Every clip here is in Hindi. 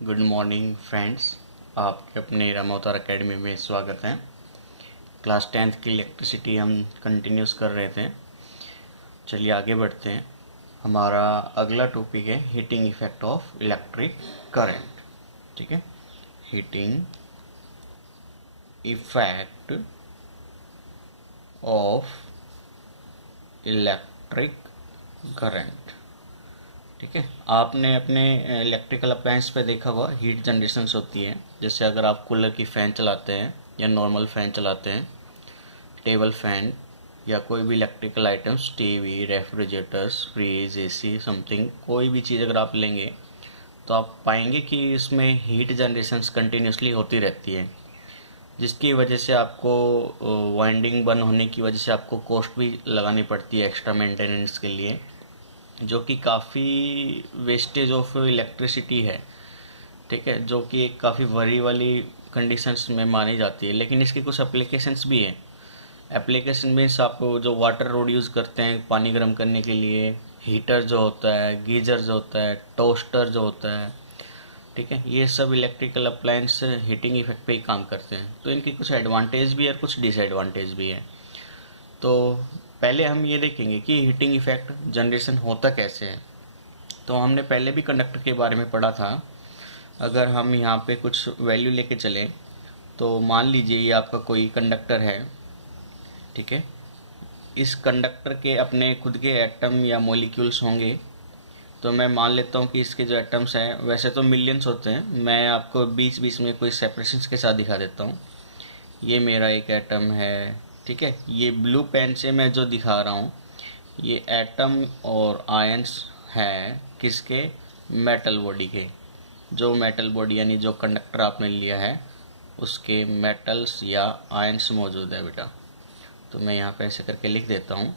Good morning friends. आपके अपने रामअवतार एकेडमी में स्वागत है। क्लास 10th की इलेक्ट्रिसिटी हम कंटिन्यूस कर रहे थे। चलिए आगे बढ़ते हैं। हमारा अगला टॉपिक है heating effect of electric current. ठीक है, heating effect of electric current. ठीक है, आपने अपने इलेक्ट्रिकल अप्लायंस पे देखा होगा हीट जनरेशंस होती है। जैसे अगर आप कूलर की फ़ैन चलाते हैं या नॉर्मल फ़ैन चलाते हैं, टेबल फैन या कोई भी electrical items, TV, refrigerators, fridge, AC, something, कोई भी चीज़ अगर आप लेंगे तो आप पाएंगे कि इसमें हीट जनरेशंस कंटिन्यूसली होती रहती है, जिसकी वजह से आपको वाइंडिंग बंद होने की वजह से आपको कॉस्ट भी लगानी पड़ती है एक्स्ट्रा मेंटेनेंस के लिए, जो कि काफ़ी वेस्टेज ऑफ इलेक्ट्रिसिटी है। ठीक है, जो कि एक काफ़ी वरी वाली कंडीशंस में मानी जाती है। लेकिन इसकी कुछ एप्लीकेशंस भी हैं। एप्लीकेशन मीन्स आप जो वाटर रोड यूज़ करते हैं पानी गर्म करने के लिए, हीटर जो होता है, गीज़र जो होता है, टोस्टर जो होता है, ठीक है, ये सब इलेक्ट्रिकल अप्लायंस हीटिंग इफेक्ट पे ही काम करते हैं। तो इनकी कुछ एडवांटेज भी है और कुछ डिसएडवांटेज भी है। तो पहले हम ये देखेंगे कि हीटिंग इफेक्ट जनरेशन होता कैसे है। तो हमने पहले भी कंडक्टर के बारे में पढ़ा था। अगर हम यहाँ पे कुछ वैल्यू लेके चलें तो मान लीजिए ये आपका कोई कंडक्टर है। ठीक है, इस कंडक्टर के अपने खुद के एटम या मॉलिक्यूल्स होंगे। तो मैं मान लेता हूँ कि इसके जो एटम्स हैं, वैसे तो मिलियंस होते हैं, मैं आपको बीच बीच में कोई सेपरेशंस के साथ दिखा देता हूँ। ये मेरा एक एटम है। ठीक है, ये ब्लू पेन से मैं जो दिखा रहा हूँ ये एटम और आयंस हैं किसके, मेटल बॉडी के। जो मेटल बॉडी यानी जो कंडक्टर आपने लिया है उसके मेटल्स या आयंस मौजूद है बेटा। तो मैं यहाँ पे ऐसे करके लिख देता हूँ।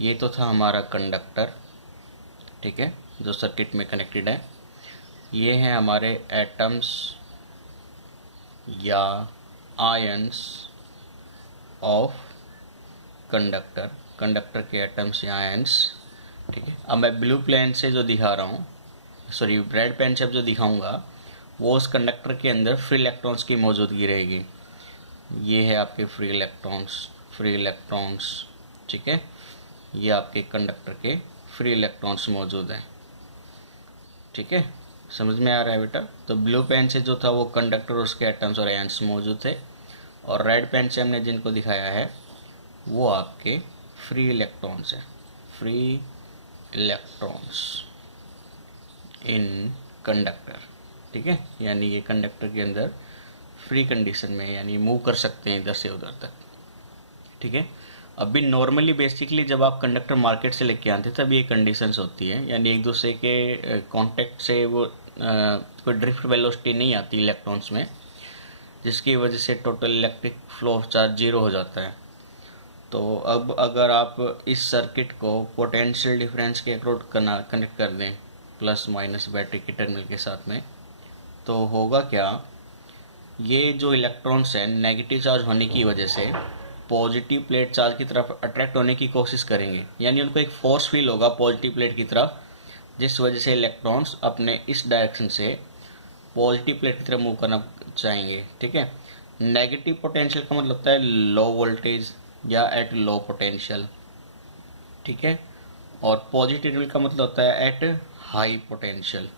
ये तो था हमारा कंडक्टर, ठीक है, जो सर्किट में कनेक्टेड है। ये हैं हमारे एटम्स या आयंस ऑफ कंडक्टर, कंडक्टर के एटम्स या आयंस। ठीक है, अब मैं ब्लू पेन से जो दिखा रहा हूँ, सॉरी रेड पेन से अब जो दिखाऊंगा वो उस कंडक्टर के अंदर फ्री इलेक्ट्रॉन्स की मौजूदगी रहेगी। ये है आपके फ्री इलेक्ट्रॉन्स, फ्री इलेक्ट्रॉन्स। ठीक है, ये आपके कंडक्टर के फ्री इलेक्ट्रॉन्स मौजूद हैं। ठीक है, समझ में आ रहा है बेटा। तो ब्लू पेन से जो था वो कंडक्टर और उसके एटम्स और आयंस मौजूद थे, और रेड पेन से हमने जिनको दिखाया है वो आपके फ्री इलेक्ट्रॉन्स हैं, फ्री इलेक्ट्रॉन्स इन कंडक्टर। ठीक है, यानी ये कंडक्टर के अंदर फ्री कंडीशन में, यानी मूव कर सकते हैं इधर से उधर तक। ठीक है, अभी नॉर्मली बेसिकली जब आप कंडक्टर मार्केट से लेके आते हैं तब ये कंडीशंस होती है, यानी एक दूसरे के कांटेक्ट से वो कोई ड्रिफ्ट वेलोसिटी नहीं आती इलेक्ट्रॉन्स में, जिसकी वजह से total electric flow of charge zero हो जाता है। तो अब अगर आप इस सर्किट को पोटेंशियल डिफरेंस के अक्रॉस कनेक्ट कर दें प्लस माइनस बैटरी के टर्मिनल के साथ में, तो होगा क्या, ये जो इलेक्ट्रॉन्स हैं नेगेटिव चार्ज होने की वजह से पॉजिटिव प्लेट चार्ज की तरफ अट्रैक्ट होने की कोशिश करेंगे, यानी उनको एक फोर्स फील होगा पॉजिटिव प्लेट की तरफ, जिस वजह से इलेक्ट्रॉन्स अपने इस डायरेक्शन से पॉजिटिव प्लेट की तरफ मूव करना चाहेंगे। ठीक है, नेगेटिव पोटेंशियल का मतलब होता है लो वोल्टेज या एट लो पोटेंशियल। ठीक है, और पॉजिटिव का मतलब होता है at high potential,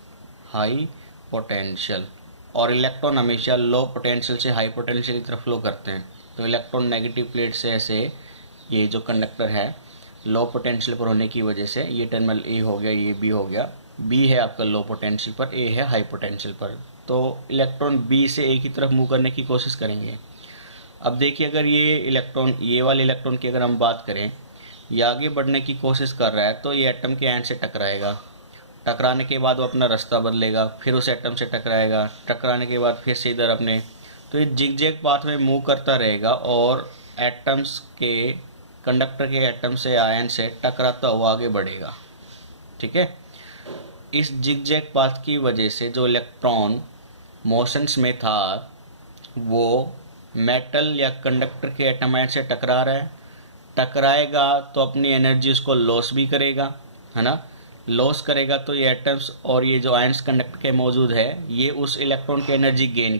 high potential. और इलेक्ट्रॉन हमेशा लो पोटेंशियल से हाई पोटेंशियल की तरफ फ्लो करते हैं। तो इलेक्ट्रॉन नेगेटिव प्लेट से ऐसे, ये जो कंडक्टर है लो पोटेंशियल पर होने की वजह से ये टर्मिनल ए हो गया, ये बी हो गया, बी है आपका लो पोटेंशियल पर, ए है हाई पोटेंशियल पर, तो इलेक्ट्रॉन बी से ए की तरफ मूव करने की कोशिश करेंगे। अब देखिए, अगर ये इलेक्ट्रॉन, ये वाले इलेक्ट्रॉन की अगर हम बात करें, ये आगे बढ़ने की कोशिश कर रहा है तो ये एटम के एंड से टकराएगा। टकराने के बाद वो अपना रास्ता बदलेगा, फिर उस एटम से टकराएगा, टकराने के बाद फिर से इधर अपने, तो ये जिग जैग पाथ में मूव करता रहेगा और एटम्स के, कंडक्टर के एटम से आयन से टकराता हुआ आगे बढ़ेगा। ठीक है, इस जिग जैग पाथ की वजह से जो इलेक्ट्रॉन मोशंस में था वो मेटल या कंडक्टर के एटम आयन से टकरा रहा है, टकराएगा तो अपनी एनर्जी उसको लॉस भी करेगा, है ना। लॉस करेगा तो ये एटम्स और ये जो आयंस कंडक्टर के मौजूद है ये उस इलेक्ट्रॉन की एनर्जी गेन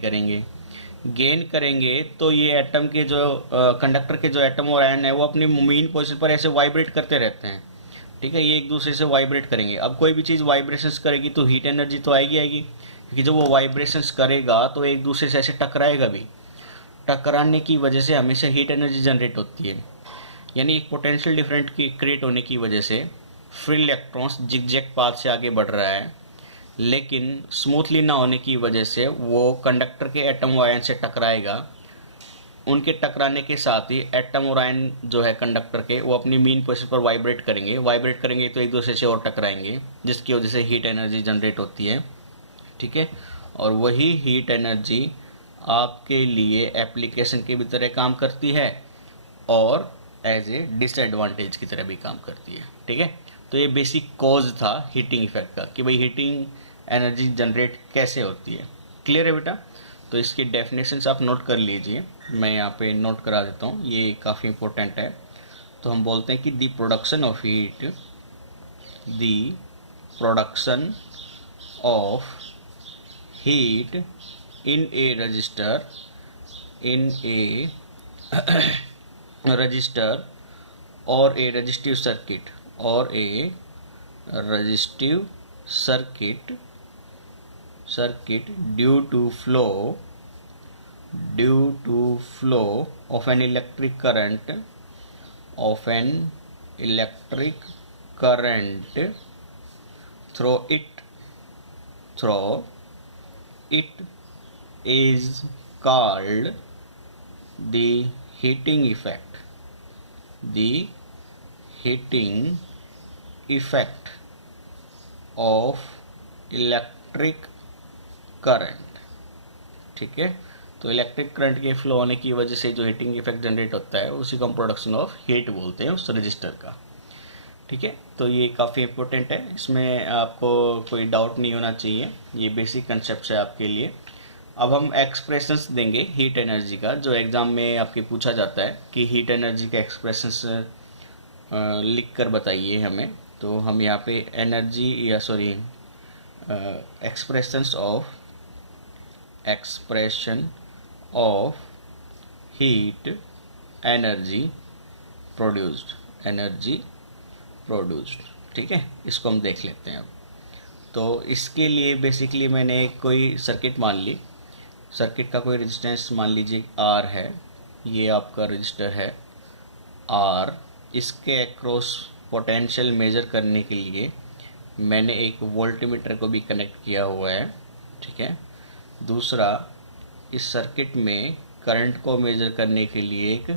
करेंगे तो ये एटम के जो कंडक्टर के जो एटम और आयन है वो अपनी मेन पोजीशन पर ऐसे वाइब्रेट करते रहते हैं। ठीक है, ये एक दूसरे से वाइब्रेट करेंगे। अब कोई भी चीज़ वाइब्रेशंस करेगी तो हीट एनर्जी तो आएगी, क्योंकि जब वो वाइब्रेशंस करेगा तो एक दूसरे से ऐसे टकराएगा भी, टकराने की वजह से हमेशा हीट एनर्जी जनरेट होती है। यानी एक पोटेंशियल डिफरेंट की क्रिएट होने की वजह से फ्री इलेक्ट्रॉन्स जिगजैग पाथ से आगे बढ़ रहा है, लेकिन स्मूथली ना होने की वजह से वो कंडक्टर के एटम और आयन से टकराएगा। उनके टकराने के साथ ही एटम और आयन जो है कंडक्टर के वो अपनी मेन पोजीशन पर वाइब्रेट करेंगे तो एक दूसरे से और टकराएंगे, जिसकी वजह से हीट एनर्जी जनरेट होती है। ठीक है, और वही हीट एनर्जी आपके लिए एप्लीकेशन की भी तरह काम करती है और एज ए डिसएडवांटेज की तरह भी काम करती है। ठीक है, तो ये बेसिक कॉज था हीटिंग इफेक्ट का कि भाई हीटिंग एनर्जी जनरेट कैसे होती है। क्लियर है बेटा? तो इसकी डेफिनेशंस आप नोट कर लीजिए, मैं यहाँ पे नोट करा देता हूँ, ये काफ़ी इंपॉर्टेंट है। तो हम बोलते हैं कि the production of heat in A register or a resistive circuit due to flow of an electric current through it is called the heating effect. The heating effect of electric current. ठीक है, तो इलेक्ट्रिक करंट के फ्लो होने की वजह से जो हीटिंग इफेक्ट जनरेट होता है उसी को हम प्रोडक्शन ऑफ हीट बोलते हैं उस रजिस्टर का। ठीक है, तो ये काफ़ी इंपॉर्टेंट है, इसमें आपको कोई डाउट नहीं होना चाहिए, ये बेसिक कंसेप्ट है आपके लिए। अब हम एक्सप्रेशंस देंगे हीट एनर्जी का, जो एग्ज़ाम में आपके पूछा जाता है कि हीट एनर्जी का एक्सप्रेशंस लिख कर बताइए हमें। तो हम यहाँ पे expression of heat energy produced. ठीक है, इसको हम देख लेते हैं अब। तो इसके लिए बेसिकली मैंने कोई सर्किट मान ली, सर्किट का कोई रेजिस्टेंस मान लीजिए R है, ये आपका रजिस्टर है R। इसके अक्रॉस पोटेंशियल मेजर करने के लिए मैंने एक वोल्टमीटर को भी कनेक्ट किया हुआ है। ठीक है, दूसरा इस सर्किट में करंट को मेजर करने के लिए एक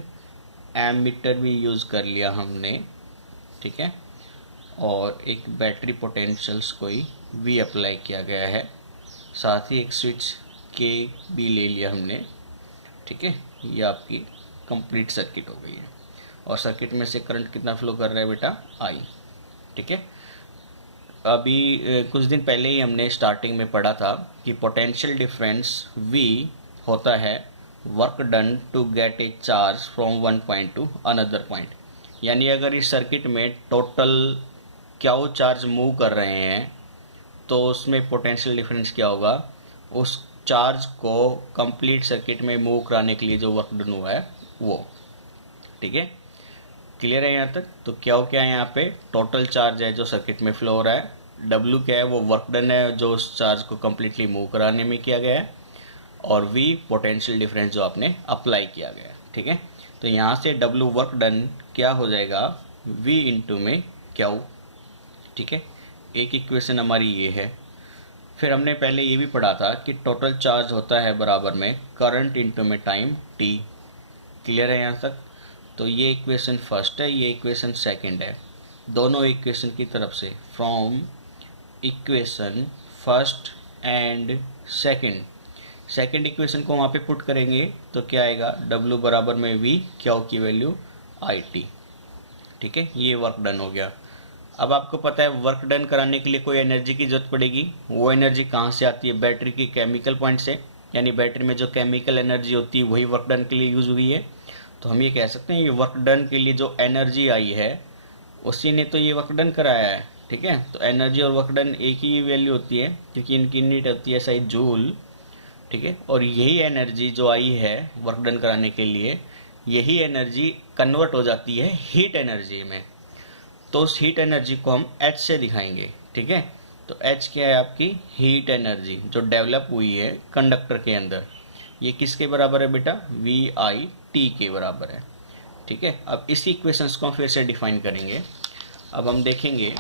एमीटर भी यूज़ कर लिया हमने। ठीक है, और एक बैटरी पोटेंशियल्स कोई भी अप्लाई किया गया है, साथ ही एक स्विच के भी ले लिया हमने। ठीक है, ये आपकी कंप्लीट सर्किट हो गई है। और सर्किट में से करंट कितना फ्लो कर रहा है बेटा? I। ठीक है, अभी कुछ दिन पहले ही हमने स्टार्टिंग में पढ़ा था कि पोटेंशियल डिफरेंस V होता है work done to get a charge from one point to another point. यानी अगर इस सर्किट में टोटल क्या वो चार्ज मूव कर रहे हैं तो उसमें पोटेंशियल डिफरेंस क्या होगा, उस चार्ज को कंप्लीट सर्किट में मूव कराने के लिए जो वर्क डन हुआ है वो। ठीक है, क्लियर है यहाँ तक? तो क्या है यहाँ पे टोटल चार्ज है जो सर्किट में फ्लो हो रहा है, W क्या है वो वर्क डन है जो उस चार्ज को कम्प्लीटली मूव कराने में किया गया है, और V पोटेंशियल डिफरेंस जो आपने अप्लाई किया गया है। ठीक है, तो यहाँ से W वर्क डन क्या हो जाएगा, V इंटू में Q। ठीक है, एक इक्वेशन हमारी ये है। फिर हमने पहले ये भी पढ़ा था कि टोटल चार्ज होता है बराबर में करंट इंटू में टाइम T। क्लियर है यहाँ तक? तो ये इक्वेशन फर्स्ट है, ये इक्वेशन सेकंड है। दोनों इक्वेशन की तरफ से from equation first and second equation को वहाँ पे पुट करेंगे तो क्या आएगा, W बराबर में V, Q की वैल्यू IT। ठीक है, ये वर्क डन हो गया। अब आपको पता है वर्क डन कराने के लिए कोई एनर्जी की जरूरत पड़ेगी। वो एनर्जी कहाँ से आती है? बैटरी की केमिकल पॉइंट से, यानी बैटरी में जो केमिकल एनर्जी होती है वही वर्क डन के लिए यूज हुई है। तो हम ये कह सकते हैं ये वर्क डन के लिए जो एनर्जी आई है उसी ने तो ये वर्क डन कराया है। ठीक है। तो एनर्जी और वर्क डन एक ही वैल्यू होती है क्योंकि इनकी यूनिट होती है SI जूल, ठीक है। और यही एनर्जी जो आई है वर्क डन कराने के लिए, यही एनर्जी कन्वर्ट हो जाती है हीट एनर्जी में। तो उस हीट एनर्जी को हम H से दिखाएंगे, ठीक है। तो H क्या है? आपकी हीट एनर्जी जो डेवलप हुई है कंडक्टर के अंदर। ये किसके बराबर है बेटा? VIT के बराबर है, ठीक है। अब इसी इक्वेशंस को हम फिर से डिफाइन करेंगे। अब हम देखेंगे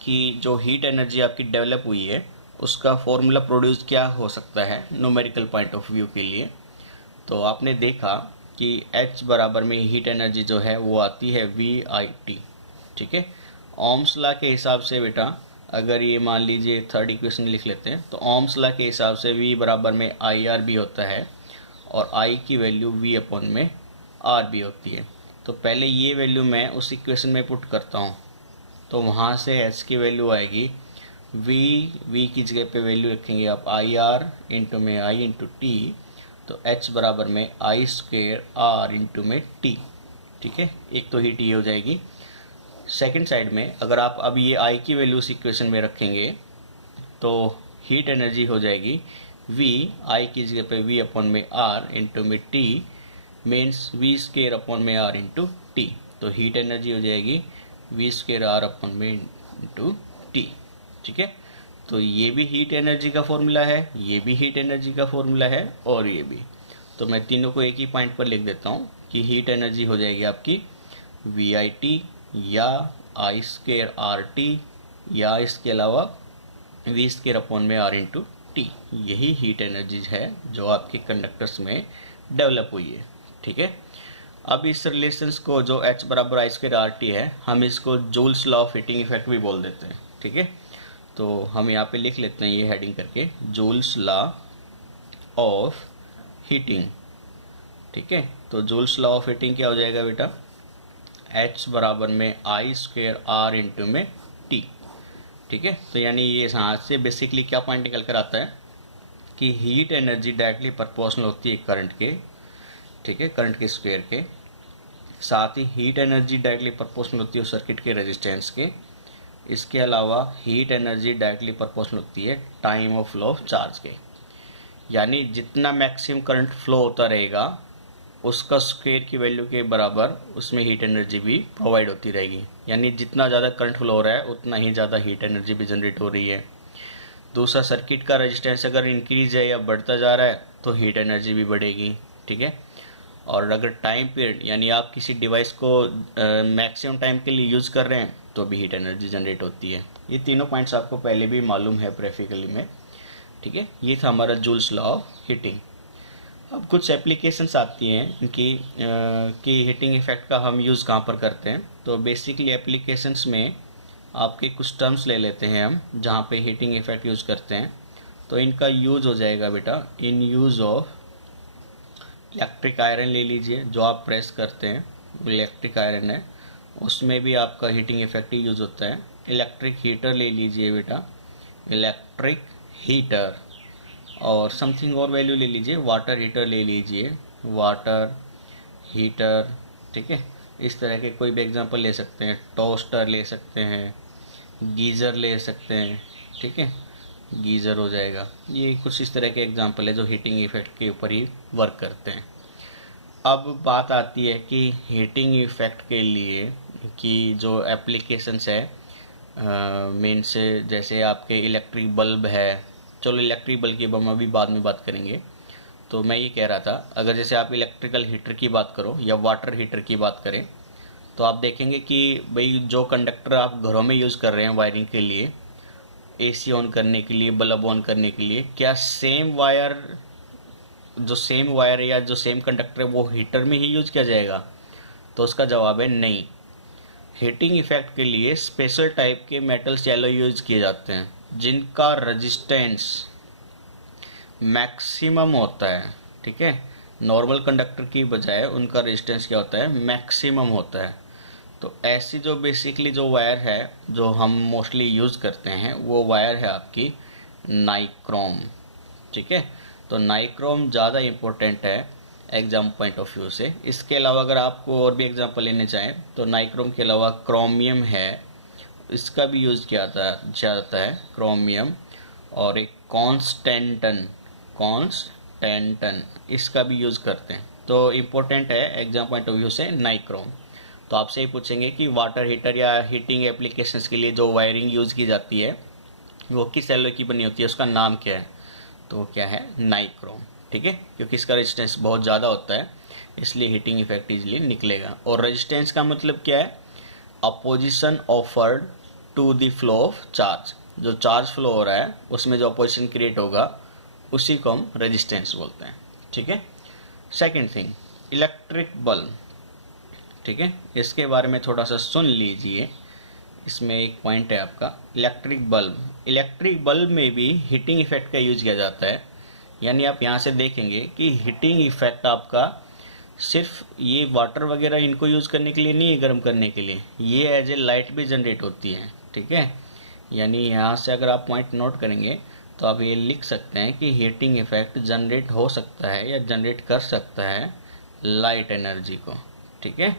कि जो हीट एनर्जी आपकी डेवलप हुई है उसका फॉर्मूला प्रोड्यूस क्या हो सकता है न्यूमेरिकल पॉइंट ऑफ व्यू के लिए। तो आपने देखा कि H बराबर में हीट एनर्जी जो है वो आती है VIT, ठीक है। ओम्स लॉ के हिसाब से बेटा, अगर ये मान लीजिए थर्ड इक्वेशन लिख लेते हैं, तो ओम्स लॉ के हिसाब से V बराबर में IRB होता है और I की वैल्यू V अपॉन में RB होती है। तो पहले ये वैल्यू मैं उस इक्वेशन में पुट करता हूँ, तो वहाँ से H की वैल्यू आएगी V की जगह पे वैल्यू रखेंगे आप IR इंटू में I इंटू T, तो H बराबर में I स्क्वेयर R इंटू में T, ठीक है। एक तो हीट ये हो जाएगी। सेकंड साइड में अगर आप अब ये I की वैल्यू उस इक्वेशन में रखेंगे तो हीट एनर्जी हो जाएगी V, I की जगह पे V अपॉन में R इंटू में T means V square upon में R इंटू T। तो हीट एनर्जी हो जाएगी V स्क्वेयर R अपॉन में इंटू T, ठीक है। तो ये भी हीट एनर्जी का फॉर्मूला है, ये भी हीट एनर्जी का फॉर्मूला है और ये भी। तो मैं तीनों को एक ही पॉइंट पर लिख देता हूँ कि हीट एनर्जी हो जाएगी आपकी VIT या I स्क्वेयर RT या इसके अलावा V स्क्वेयर अपॉन में R इंटू T। यही हीट एनर्जी है जो आपके कंडक्टर्स में डेवलप हुई है, ठीक है। अब इस रिलेशंस को जो H बराबर I स्क्वेयर RT है, हम इसको joules law of heating effect भी बोल देते हैं, ठीक है। तो हम यहाँ पे लिख लेते हैं ये हेडिंग करके, जूल्स लॉ ऑफ हीटिंग, ठीक है। तो जूल्स लॉ ऑफ हीटिंग क्या हो जाएगा बेटा? H बराबर में I स्क्वेयर R इंटू में T, ठीक है। तो यानी ये यहाँ से बेसिकली क्या पॉइंट निकल कर आता है कि हीट एनर्जी डायरेक्टली प्रोपोर्शनल होती है करंट के, ठीक है, करंट के स्क्वायर के। साथ ही हीट एनर्जी डायरेक्टली प्रोपोर्शनल होती है सर्किट के रेजिस्टेंस के। इसके अलावा हीट एनर्जी डायरेक्टली प्रोपोर्शनल होती है time of flow of charge के। यानी जितना मैक्सिमम करंट फ्लो होता रहेगा उसका स्क्वायर की वैल्यू के बराबर उसमें हीट एनर्जी भी प्रोवाइड होती रहेगी। यानी जितना ज़्यादा करंट फ्लो हो रहा है उतना ही ज़्यादा हीट एनर्जी भी जनरेट हो रही है। दूसरा, सर्किट का रेजिस्टेंस अगर इंक्रीज है या बढ़ता जा रहा है तो हीट एनर्जी भी बढ़ेगी, ठीक है। और अगर टाइम पीरियड यानी आप किसी डिवाइस को मैक्सिमम टाइम के लिए यूज़ कर रहे हैं तो भी हीट एनर्जी जनरेट होती है। ये तीनों पॉइंट्स आपको पहले भी मालूम है प्रैक्टिकली में, ठीक है। ये था हमारा जूल्स लॉ ऑफ हीटिंग। अब कुछ एप्लीकेशंस आती हैं कि हीटिंग इफेक्ट का हम यूज़ कहाँ पर करते हैं। तो बेसिकली एप्लीकेशंस में आपके कुछ टर्म्स ले लेते हैं हम जहाँ पे हीटिंग इफेक्ट यूज़ करते हैं। तो इनका यूज़ हो जाएगा बेटा, इन यूज़ ऑफ इलेक्ट्रिक आयरन ले लीजिए, जो आप प्रेस करते हैं इलेक्ट्रिक आयरन है, उसमें भी आपका हीटिंग इफेक्ट ही यूज़ होता है। इलेक्ट्रिक हीटर ले लीजिए बेटा, इलेक्ट्रिक हीटर, और समथिंग और वैल्यू ले लीजिए, वाटर हीटर ले लीजिए, वाटर हीटर, ठीक है। इस तरह के कोई भी एग्जांपल ले सकते हैं, टोस्टर ले सकते हैं, गीज़र ले सकते हैं, ठीक है, गीज़र हो जाएगा। ये कुछ इस तरह के एग्जांपल है जो हीटिंग इफेक्ट के ऊपर ही वर्क करते हैं। अब बात आती है कि हीटिंग इफेक्ट के लिए कि जो एप्लीकेशंस है मीन्स जैसे आपके इलेक्ट्रिक बल्ब है, चलो इलेक्ट्रिक बल्ब की हम अभी बाद में बात करेंगे। तो मैं ये कह रहा था, अगर जैसे आप इलेक्ट्रिकल हीटर की बात करो या वाटर हीटर की बात करें तो आप देखेंगे कि भाई जो कंडक्टर आप घरों में यूज़ कर रहे हैं वायरिंग के लिए, AC ऑन करने के लिए, बल्ब ऑन करने के लिए, क्या सेम वायर है या जो सेम कंडक्टर है वो हीटर में ही यूज़ किया जाएगा? तो उसका जवाब है नहीं। हीटिंग इफेक्ट के लिए स्पेशल टाइप के मेटल्स एलॉय यूज किए जाते हैं जिनका रेजिस्टेंस मैक्सिमम होता है, ठीक है। नॉर्मल कंडक्टर की बजाय उनका रेजिस्टेंस क्या होता है? मैक्सिमम होता है। तो ऐसी जो बेसिकली जो वायर है जो हम मोस्टली यूज़ करते हैं वो वायर है आपकी नाइक्रोम, ठीक है। तो नाइक्रोम ज़्यादा इम्पोर्टेंट है एग्जाम पॉइंट ऑफ व्यू से। इसके अलावा अगर आपको और भी एग्जांपल लेने चाहें तो नाइक्रोम के अलावा क्रोमियम है इसका भी यूज़ किया जाता है क्रोमियम, और एक कॉन्स्टेंटन इसका भी यूज़ करते हैं। तो इम्पोर्टेंट है एग्जाम पॉइंट ऑफ व्यू से नाइक्रोम। तो आपसे ये पूछेंगे कि वाटर हीटर या हीटिंग एप्लीकेशंस के लिए जो वायरिंग यूज़ की जाती है वो किस एलॉय की बनी होती है, उसका नाम क्या है? तो क्या है? नाइक्रोम। ठीक है, क्योंकि इसका रेजिस्टेंस बहुत ज़्यादा होता है इसलिए हीटिंग इफेक्ट इजीली निकलेगा। और रेजिस्टेंस का मतलब क्या है? Opposition offered to the flow of charge. जो चार्ज फ्लो हो रहा है उसमें जो अपोजिशन क्रिएट होगा उसी को हम रेजिस्टेंस बोलते हैं। ठीक है। Second thing, electric bulb. ठीक है, इसके बारे में थोड़ा सा सुन लीजिए। इसमें एक पॉइंट है आपका इलेक्ट्रिक बल्ब। इलेक्ट्रिक बल्ब में भी हीटिंग इफेक्ट का यूज किया जाता है। यानी आप यहाँ से देखेंगे कि हीटिंग इफेक्ट आपका सिर्फ ये वाटर वगैरह इनको यूज़ करने के लिए नहीं है, गर्म करने के लिए, ये एज ए लाइट भी जनरेट होती है। ठीक है, यानी यहाँ से अगर आप पॉइंट नोट करेंगे तो आप ये लिख सकते हैं कि हीटिंग इफेक्ट जनरेट हो सकता है या जनरेट कर सकता है लाइट एनर्जी को। ठीक है,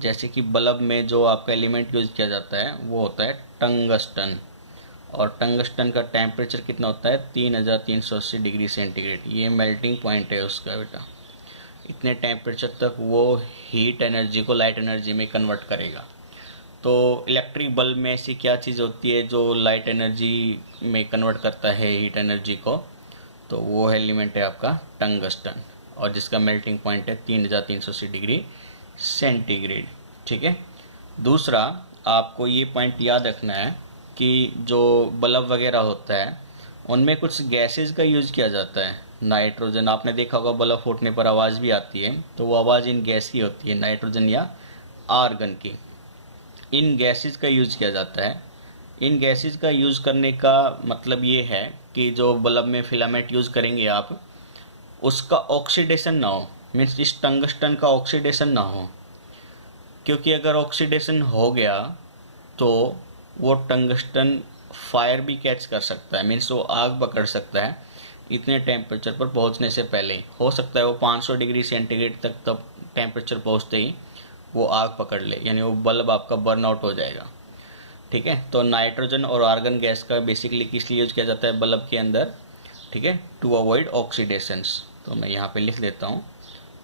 जैसे कि बल्ब में जो आपका एलिमेंट यूज किया जाता है वो होता है टंगस्टन, और टंगस्टन का टेम्परेचर कितना होता है? 3380 डिग्री सेंटीग्रेड। ये मेल्टिंग पॉइंट है उसका बेटा। इतने टेम्परेचर तक वो हीट एनर्जी को लाइट एनर्जी में कन्वर्ट करेगा। तो इलेक्ट्रिक बल्ब में ऐसी क्या चीज़ होती है जो लाइट एनर्जी में कन्वर्ट करता है हीट एनर्जी को? तो वो एलिमेंट है आपका टंगस्टन, और जिसका मेल्टिंग पॉइंट है 3380 डिग्री सेंटीग्रेड। ठीक है। दूसरा, आपको ये पॉइंट याद रखना है कि जो बल्ब वगैरह होता है उनमें कुछ गैसेस का यूज़ किया जाता है। नाइट्रोजन, आपने देखा होगा बल्ब फूटने पर आवाज़ भी आती है, तो वो आवाज़ इन गैस की होती है, नाइट्रोजन या आर्गन की। इन गैसेस का यूज़ किया जाता है। इन गैसेस का यूज़ करने का मतलब ये है कि जो बल्ब में फिलामेंट यूज़ करेंगे आप, उसका ऑक्सीडेशन ना हो, मीन्स इस टंगस्टन का ऑक्सीडेशन ना हो, क्योंकि अगर ऑक्सीडेशन हो गया तो वो टंगस्टन फायर भी कैच कर सकता है, मीन्स वो आग पकड़ सकता है। इतने टेम्परेचर पर पहुंचने से पहले ही हो सकता है वो 500 डिग्री सेंटीग्रेड तक तब टेम्परेचर पहुंचते ही वो आग पकड़ ले, यानी वो बल्ब आपका बर्न आउट हो जाएगा। ठीक है, तो नाइट्रोजन और आर्गन गैस का बेसिकली किस लिए यूज किया जाता है बल्ब के अंदर? ठीक है, टू अवॉइड ऑक्सीडेशंस। तो मैं यहाँ पे लिख देता हूँ,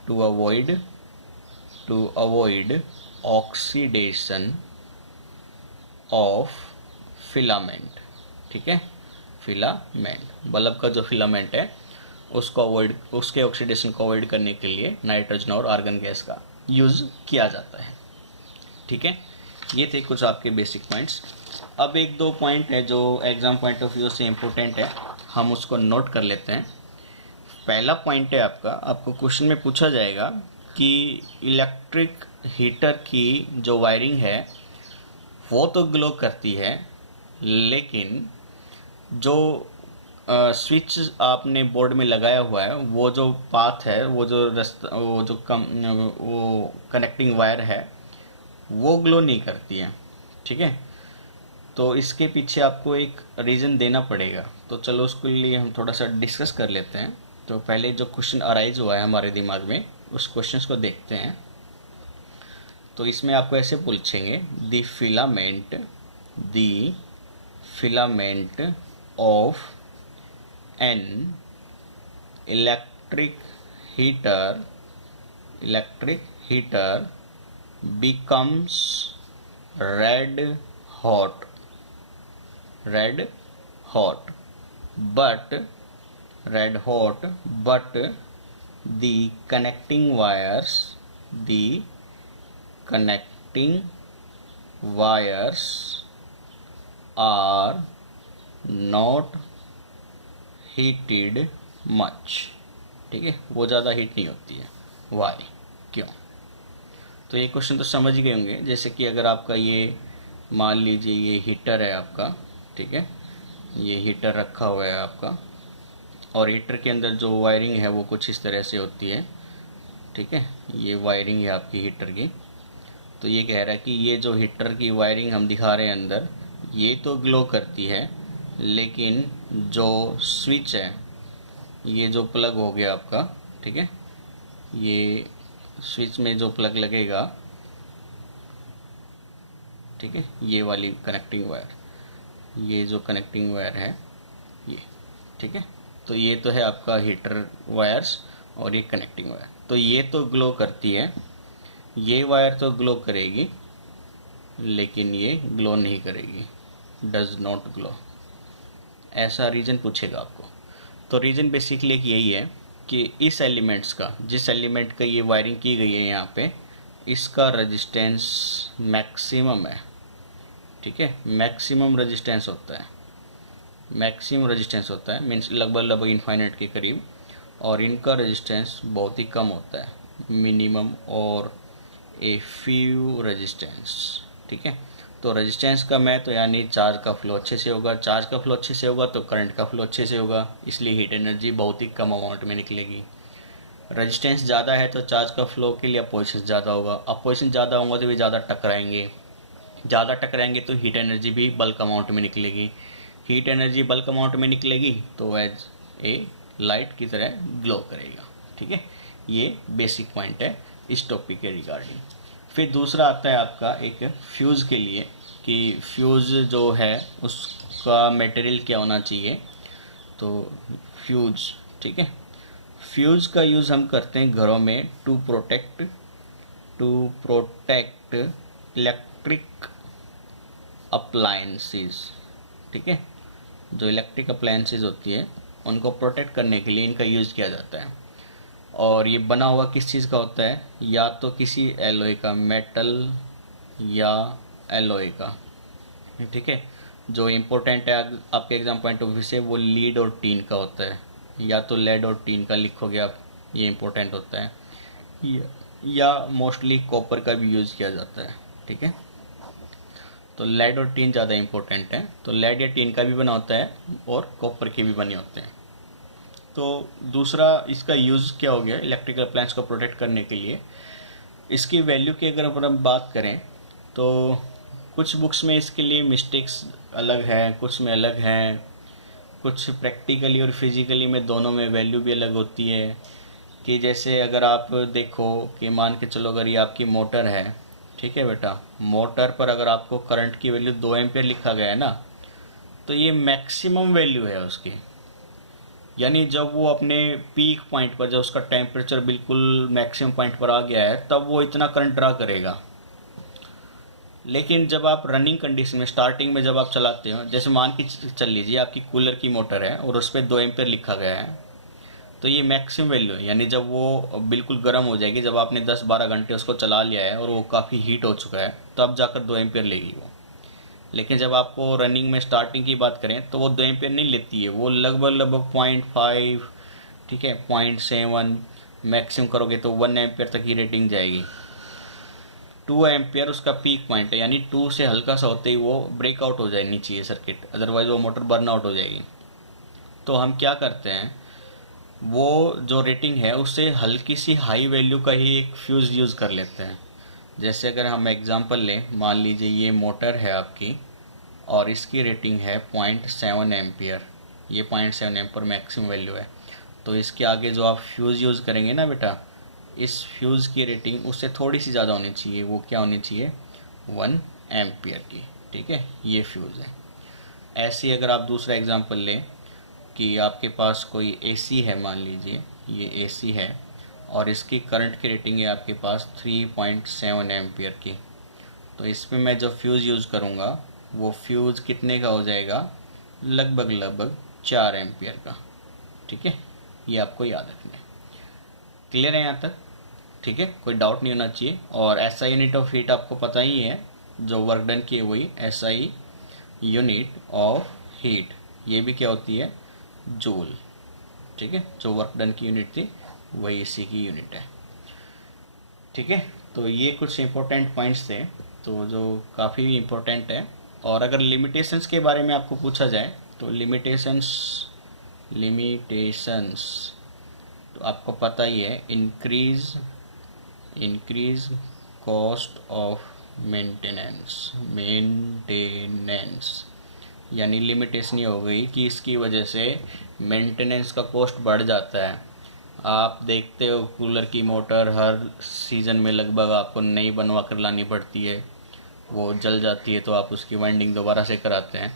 to avoid oxidation of filament. ठीक है, फिलामेंट, बल्ब का जो फिलामेंट है उसको अवॉइड, उसके ऑक्सीडेशन को अवॉइड करने के लिए नाइट्रोजन और आर्गन गैस का यूज़ किया जाता है। ठीक है, ये थे कुछ आपके बेसिक पॉइंट्स। अब एक दो पॉइंट है जो एग्ज़ाम पॉइंट ऑफ व्यू से इम्पोर्टेंट है, हम उसको नोट कर लेते हैं। पहला पॉइंट है आपका, आपको क्वेश्चन में पूछा जाएगा कि इलेक्ट्रिक हीटर की जो वायरिंग है वो तो ग्लो करती है, लेकिन जो स्विच आपने बोर्ड में लगाया हुआ है वो जो पाथ है, वो जो रास्ता, वो कनेक्टिंग वायर है वो ग्लो नहीं करती है। ठीक है, तो इसके पीछे आपको एक रीज़न देना पड़ेगा। तो चलो उसके लिए हम थोड़ा सा डिस्कस कर लेते हैं। तो पहले जो क्वेश्चन अराइज हुआ है हमारे दिमाग में उस क्वेश्चन को देखते हैं। तो इसमें आपको ऐसे पूछेंगे, the filament of an electric heater becomes red hot but the connecting wires are not heated much। ठीक है, वो ज़्यादा हीट नहीं होती है। वाई, क्यों? तो ये क्वेश्चन तो समझ ही गए होंगे। जैसे कि अगर आपका ये मान लीजिए ये हीटर है आपका, ठीक है, ये हीटर रखा हुआ है आपका, और हीटर के अंदर जो वायरिंग है वो कुछ इस तरह से होती है। ठीक है, ये वायरिंग है आपकी हीटर की। तो ये कह रहा है कि ये जो हीटर की वायरिंग हम दिखा रहे हैं अंदर, ये तो ग्लो करती है, लेकिन जो स्विच है, ये जो प्लग हो गया आपका, ठीक है, ये स्विच में जो प्लग लगेगा ठीक है, ये वाली कनेक्टिंग वायर, ये जो कनेक्टिंग वायर है ये, ठीक है। तो ये तो है आपका हीटर वायर्स और ये कनेक्टिंग वायर। तो ये तो ग्लो करती है, ये वायर तो ग्लो करेगी लेकिन ये ग्लो नहीं करेगी, डज नॉट ग्लो, ऐसा रीज़न पूछेगा आपको। तो रीज़न बेसिकली एक यही है कि इस एलिमेंट्स का, जिस एलिमेंट का ये वायरिंग की गई है यहाँ पे, इसका रेजिस्टेंस मैक्सिमम है, ठीक है। मैक्सिमम रेजिस्टेंस होता है, मैक्सिमम रेजिस्टेंस होता है, मीन्स लगभग इनफाइनाइट के करीब, और इनका रेजिस्टेंस बहुत ही कम होता है, मिनिमम और ए फ्यू रेजिस्टेंस, ठीक है। तो रेजिस्टेंस कम है तो यानी चार्ज का फ्लो अच्छे से होगा, चार्ज का फ्लो अच्छे से होगा तो करंट का फ्लो अच्छे से होगा, इसलिए हीट एनर्जी बहुत ही कम अमाउंट में निकलेगी। रेजिस्टेंस ज़्यादा है तो चार्ज का फ्लो के लिए अपोजिशन ज़्यादा होगा, अपोजिशन ज़्यादा होगा तो भी ज़्यादा टकराएंगे, ज़्यादा टकराएंगे तो हीट एनर्जी भी बल्क अमाउंट में निकलेगी, हीट एनर्जी बल्क अमाउंट में निकलेगी तो एज ए लाइट की तरह ग्लो करेगा, ठीक है। ये बेसिक पॉइंट है इस टॉपिक के रिगार्डिंग। फिर दूसरा आता है आपका एक फ्यूज़ के लिए, कि फ्यूज़ जो है उसका मटेरियल क्या होना चाहिए। तो फ्यूज़, ठीक है, फ्यूज़ का यूज़ हम करते हैं घरों में टू प्रोटेक्ट इलेक्ट्रिक अप्लायंसेस, ठीक है। जो इलेक्ट्रिक अप्लायंसेस होती है उनको प्रोटेक्ट करने के लिए इनका यूज़ किया जाता है। और ये बना हुआ किस चीज़ का होता है, या तो किसी एलॉय का, मेटल या एलॉय का, ठीक है। जो इम्पोर्टेंट है आपके एग्जाम पॉइंट ऑफ व्यू से वो लीड और टीन का होता है, या तो लेड और टीन का लिखोगे आप, ये इम्पोर्टेंट होता है, या मोस्टली कॉपर का भी यूज़ किया जाता है, ठीक है। तो लेड और टीन ज़्यादा इम्पोर्टेंट है, तो लेड या टीन का भी बना होता है और कॉपर के भी बने होते हैं। तो दूसरा इसका यूज़ क्या हो गया इलेक्ट्रिकल अप्लायंस को प्रोटेक्ट करने के लिए। इसकी वैल्यू की अगर हम बात करें तो कुछ बुक्स में इसके लिए मिस्टेक्स अलग है, कुछ में अलग हैं, कुछ प्रैक्टिकली और फिजिकली में दोनों में वैल्यू भी अलग होती है। कि जैसे अगर आप देखो कि मान के चलो अगर ये आपकी मोटर है, ठीक है बेटा, मोटर पर अगर आपको करंट की वैल्यू 2 एम्पियर लिखा गया है ना, तो ये मैक्सिमम वैल्यू है उसकी, यानी जब वो अपने पीक पॉइंट पर, जब उसका टेम्परेचर बिल्कुल मैक्सिमम पॉइंट पर आ गया है, तब वो इतना करंट ड्रा करेगा। लेकिन जब आप रनिंग कंडीशन में स्टार्टिंग में जब आप चलाते हो, जैसे मान के चल लीजिए आपकी कूलर की मोटर है और उस पर 2 एम्पियर लिखा गया है, तो ये मैक्सिमम वैल्यू है, यानी जब वो बिल्कुल गर्म हो जाएगी, जब आपने 10-12 घंटे उसको चला लिया है और वो काफ़ी हीट हो चुका है, तब जाकर 2 एम्पियर लेगी वो। लेकिन जब आपको रनिंग में स्टार्टिंग की बात करें तो वो 2 एम्पियर नहीं लेती है, वो लगभग 0.5, ठीक है, 0.7, मैक्सिमम करोगे तो 1 एम्पियर तक की रेटिंग जाएगी। 2 एम्पियर उसका पीक पॉइंट है, यानी 2 से हल्का सा होते ही वो ब्रेकआउट हो जानी चाहिए सर्किट, अदरवाइज वो मोटर बर्न आउट हो जाएगी। तो हम क्या करते हैं, वो जो रेटिंग है उससे हल्की सी हाई वैल्यू का ही एक फ्यूज़ यूज़ कर लेते हैं। जैसे अगर हम एग्जांपल लें, मान लीजिए ये मोटर है आपकी और इसकी रेटिंग है 0.7 एम्पियर, ये 0.7 एम्पियर मैक्सिमम वैल्यू है, तो इसके आगे जो आप फ्यूज़ यूज़ करेंगे ना बेटा, इस फ्यूज़ की रेटिंग उससे थोड़ी सी ज़्यादा होनी चाहिए, वो क्या होनी चाहिए, 1 एम्पियर की, ठीक है, ये फ्यूज़ है। ऐसे अगर आप दूसरा एग्जांपल लें कि आपके पास कोई एसी है, मान लीजिए ये एसी है और इसकी करंट की रेटिंग है आपके पास 3.7 एम्पियर की, तो इसमें मैं जो फ्यूज़ यूज़ करूँगा वो फ्यूज़ कितने का हो जाएगा, लगभग 4 एम्पियर का, ठीक है। ये आपको याद रखना है। क्लियर है यहाँ तक, ठीक है, कोई डाउट नहीं होना चाहिए। और एसआई यूनिट ऑफ हीट आपको पता ही है, जो वर्क डन की है वही एसआई यूनिट ऑफ हीट, ये भी क्या होती है, जूल, ठीक है, जो वर्क डन की यूनिट थी वही इसी की यूनिट है, ठीक है। तो ये कुछ इंपॉर्टेंट पॉइंट्स थे, तो जो काफ़ी इम्पोर्टेंट है। और अगर लिमिटेशंस के बारे में आपको पूछा जाए तो लिमिटेशंस तो आपको पता ही है, इंक्रीज कॉस्ट ऑफ मेंटेनेंस, यानी लिमिटेशन ये हो गई कि इसकी वजह से मेंटेनेंस का कॉस्ट बढ़ जाता है। आप देखते हो कूलर की मोटर हर सीज़न में लगभग आपको नई बनवा कर लानी पड़ती है, वो जल जाती है तो आप उसकी वाइंडिंग दोबारा से कराते हैं।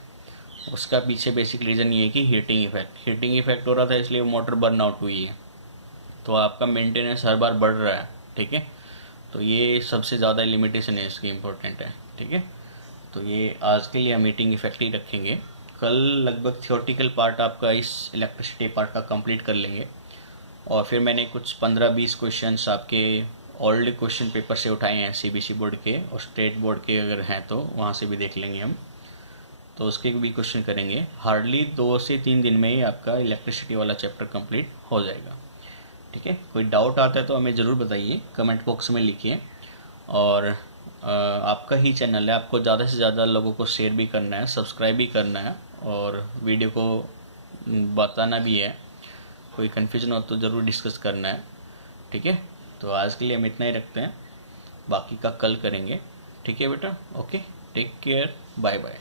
उसका पीछे बेसिक रीज़न ये है कि हीटिंग इफेक्ट हो रहा था, इसलिए मोटर बर्न आउट हुई है। तो आपका मेंटेनेंस हर बार बढ़ रहा है, ठीक है। तो ये सबसे ज़्यादा लिमिटेशन है इसकी, इम्पोर्टेंट है, ठीक है। तो ये आज के लिए हम हीटिंग इफेक्ट ही रखेंगे। कल लगभग थियोरटिकल पार्ट आपका इस इलेक्ट्रिसिटी पार्ट का कंप्लीट कर लेंगे, और फिर मैंने कुछ 15-20 क्वेश्चंस आपके ऑलरेडी क्वेश्चन पेपर से उठाए हैं, सीबीएसई बोर्ड के और स्टेट बोर्ड के अगर हैं तो वहाँ से भी देख लेंगे हम। तो उसके भी क्वेश्चन करेंगे। हार्डली 2 से 3 दिन में ही आपका इलेक्ट्रिसिटी वाला चैप्टर कंप्लीट हो जाएगा, ठीक है। कोई डाउट आता है तो हमें ज़रूर बताइए, कमेंट बॉक्स में लिखिए। और आपका ही चैनल है, आपको ज़्यादा से ज़्यादा लोगों को शेयर भी करना है, सब्सक्राइब भी करना है, और वीडियो को बताना भी है। कोई कन्फ्यूजन हो तो ज़रूर डिस्कस करना है, ठीक है। तो आज के लिए हम इतना ही रखते हैं, बाकी का कल करेंगे, ठीक है बेटा। Okay, take care, bye bye.